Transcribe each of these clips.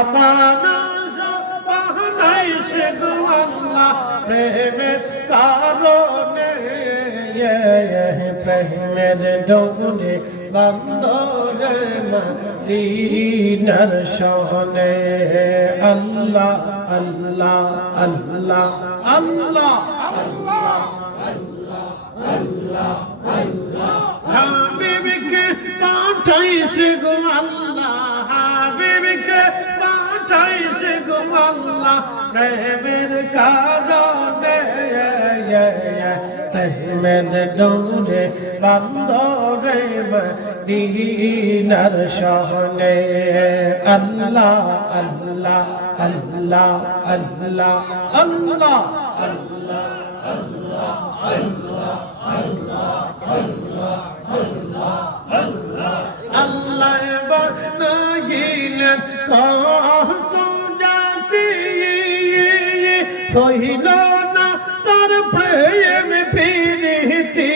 জামানা বানাইছে গো আল্লাহ প্রেমের কারণে প্রেমের ডোরে বান্দরে মদিনার শহরে আল্লাহ আল্লাহ আল্লাহ আল্লাহ আল্লাহ আল্লাহ আল্লাহ হাবিবকে পাঠাইছে গো আল্লাহ হাবিবকে পাঠাইছে গো আল্লাহ প্রেমের কারণে প্রেমের ডোরে বান্দরে মদিনার শহরে আল্লাহ আল্লাহ আল্লাহ আল্লাহ আল্লাহ আল্লাহ আল্লাহ আল্লাহ আল্লাহ আল্লাহ আল্লাহ আল্লাহ বানাইলেন কত জাতি হইল না তার প্রেম প্রীতি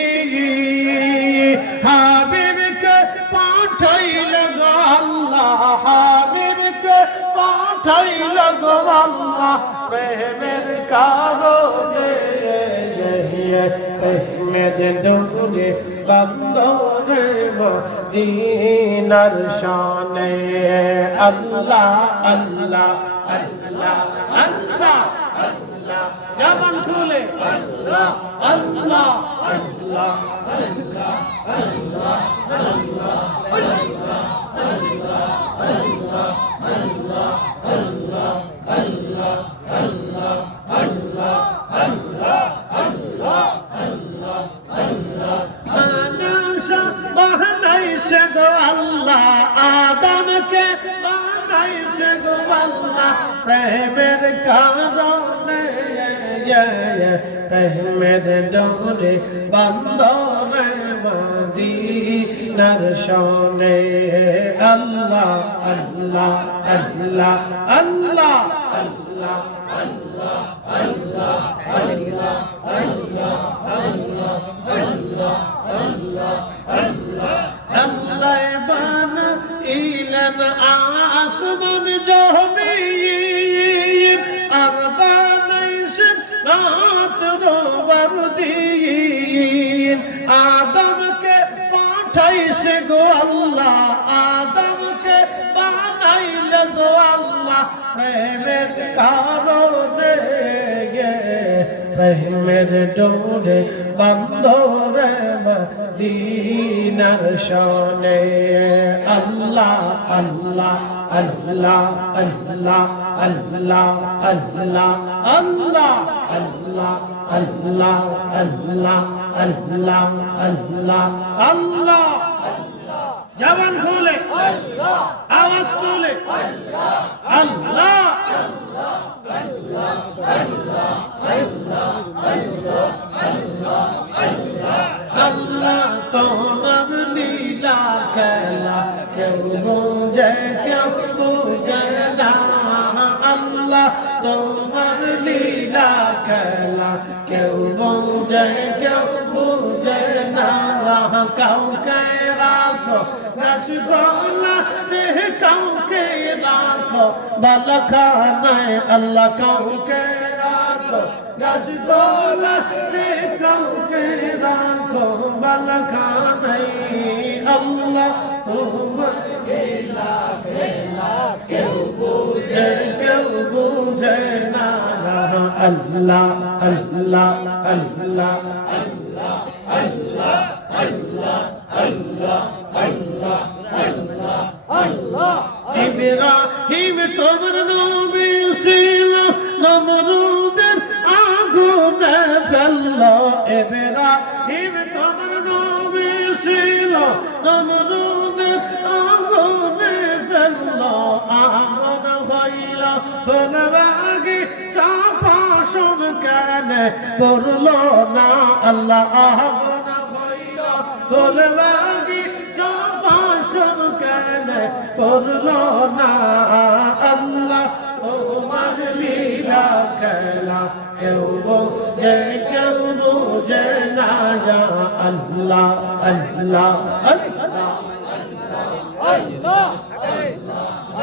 হাবিবকে পাঠাইল গো আল্লাহ হাবিবকে পাঠাইল গো আল্লাহ প্রেমের কারণে প্রেমের ডোরে বান্দরে মদিনার শানে আল্লাহ আল্লাহ আল্লাহ আল্লাহ আল্লাহ জবান খুলে আল্লাহ আল্লাহ আল্লাহ আল্লাহ আল্লাহ আল্লাহ আল্লাহ আল্লাহ আল্লাহ আল্লাহ আল্লাহ আল্লাহ আল্লাহ আল্লাহ আল্লাহ আল্লাহ আল্লাহ আল্লাহ আনাশা বানাইছে গো আল্লাহ আদমকে বানাইছে গো আল্লাহ প্রেমের কারণে প্রেমের ডোরে বান্দরে মদিনার শনে আল্লাহ আল্লাহ আল্লাহ আল্লাহ আল্লাহ আল্লাহ আল্লাহ আল্লাহ আল্লাহ আল্লাহ আল্লাহ আল্লাহ আল্লাহ আল্লাহ বানাইলেন আসমান জমিন আর বানাইছেন রাত দিন আদমকে পাঠাইছে গো আল্লাহ আদমকে বানাইলে গো আল্লাহ প্রেমের কারণে প্রেমের ডোরে বান্দরে মদিনার শনে আল্লাহ আল্লাহ আল্লাহ আল্লাহ আল্লাহ আল্লাহ আল্লাহ আল্লাহ আল্লাহ আল্লাহ আল্লাহ আল্লাহ আল্লাহ জবান খুলে আল্লাহ আওয়াজ তুলে আল্লাহ আল্লাহ আল্লাহ আল্লাহ আল্লাহ আল্লাহ আল্লাহ আল্লাহ আল্লাহ তোমার লীলা খেলা কেউ বোঝে কেউ বোঝে না আল্লাহ তোমার লীলা খেলা কেউ বোঝে কেউ বোঝে না কাউকে রাখো রসগোল্লা কাউকে রাখো বালখানায় আল্লাহ কাউকে রাখো রসগোল্লা কাউকে রাখো বালখানায় আল্লাহ তোমার লীলা খেলা কেউ বোঝে না আল্লাহ আল্লাহ আল্লাহ আল্লাহ আল্লাহ আল্লাহ আল্লাহ আল্লাহ আল্লাহ আল্লাহ ইব্রাহিম তোমার নবী ছিল নমরুদের আগুনে ফেললো ইব্রাহিম তোমার নবী ছিল নমরুদের আগুনে ফেললো আগুন হইল বনবাগি সাপাশন কেন পড়লো না আল্লাহ আগুন হইল বনবাগি সাপাশন কেন পড়লো না আল্লাহ তোমার লীলা খেলা কেউ বোঝে না আল্লাহ আল্লাহ আল্লাহ আল্লাহ